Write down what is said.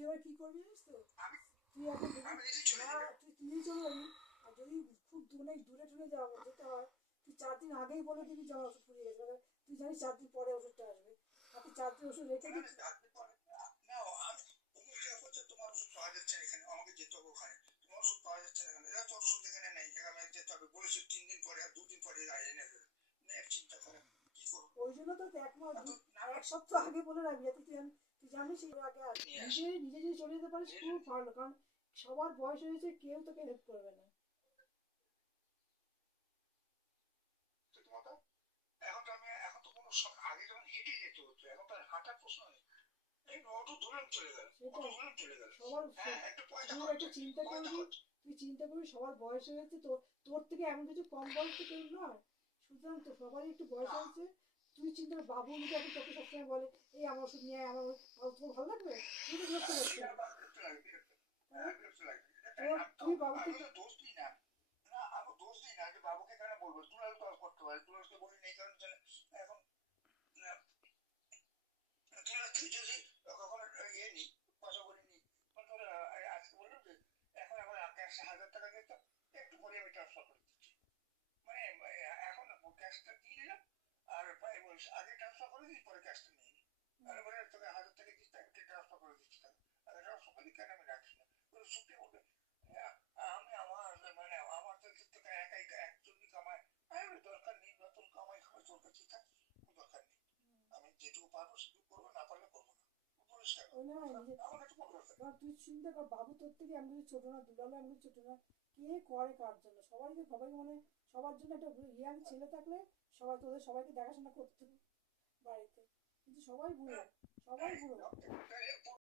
তুই এবার কি করবি জানিস তো, তুই এখন তুই নিয়ে চলে যাবি। আর যদি খুব অনেক দূরে টুরে যেতে হয়, তুই 4 দিন আগেই বলে দিবি যে আমার ওষুধ ফুরিয়ে গেছে, তুই জানিস 4 দিন পরে ওষুধটা আসবে, আর তুই 4 দিন ওষুধ রেখে দিবি। তোমার ওষুধ পাওয়া যাচ্ছে না এখানে, আমাকে যেতে হবে ওখানে, তোমার ওষুধ পাওয়া যাচ্ছে না এখানে, তোর ওষুধ এখানে নেই, এখানে যেতে হবে বলেছে 3 দিন পরে আর 2 দিন পরে এনে দেবে। চিন্তা করে কি করবো? ওই জন্য তো 1 সপ্তাহ আগে বলে রাখবি, যাতে তুই জানিস এর আগে আসবি। নিজে নিজে যদি চলে যেতে পারিস খুব ভালো, কারণ সবার বয়স হয়েছে, কেউ তোকে হেল্প করবে না। এখন তো এখন তো কোনো আগে যখন হেঁটে যেত হতো, এখন তো আর হাঁটার প্রশ্ন নেই, অটো ধরে চলে গেল, সবার একটা চিন্তা করবি, তুই চিন্তা করবি সবার বয়স হয়েছে, তোর থেকে এমন কিছু কম বয়স তো কেউ নয়, সুতরাং তো সবারই একটু বয়স হয়েছে। তুই চিন্তা কর, বাবু যদি এখন তোকে সবসময় বলে এই আমার ওষুধ নিয়ে আমার, তোর ভালো লাগবে? তুই তো বিরক্ত লাগছে। তুই বাবুকে দোষ দিই না, আমি দোষ দিই না যে বাবুকে কেন বলবো, দুলাল তো করতে পারে, দুলালকে বলি নেই কারণ এখন তুই যদি কখনো ইয়ে নি পয়সা করে নি, আজকে বললাম যে এখন আমার 1,000 টাকা দিতে, একটু পরে আমি ট্রান্সফার করে দিচ্ছি, মানে এখন ক্যাশটা দিয়ে নিলাম, আর আগে ট্রান্সফার করে দিই, পরে ক্যাশটা নিয়ে নিই, আর বলে তোকে 1,000 টাকা দিচ্ছি, আমি ট্রান্সফার করে দিচ্ছি, আগে ট্রান্সফার করে কেন আমি রাখছি না, ছুটি বলবে আমি আমার মানে আমার তো একাই একজনই কামায়, দরকার নেই, নতুন কামাই খামাই তোর কাছে থাক, দরকার নেই, আমি যেটুকু পারবো সেটুকু করবো, না পারলে করবো না, তুই চিন্তা কর, বাবু তোর থেকে আমি কিছু ছোট না, দুলালো আমি ছোট না, কে করে কার জন্য, সবাই মানে সবার জন্য একটা ইয়াং ছেলে থাকলে সবাই তোদের সবাইকে দেখাশোনা করতে বাড়িতে, কিন্তু সবাই বুড়ো, সবাই বুড়ো।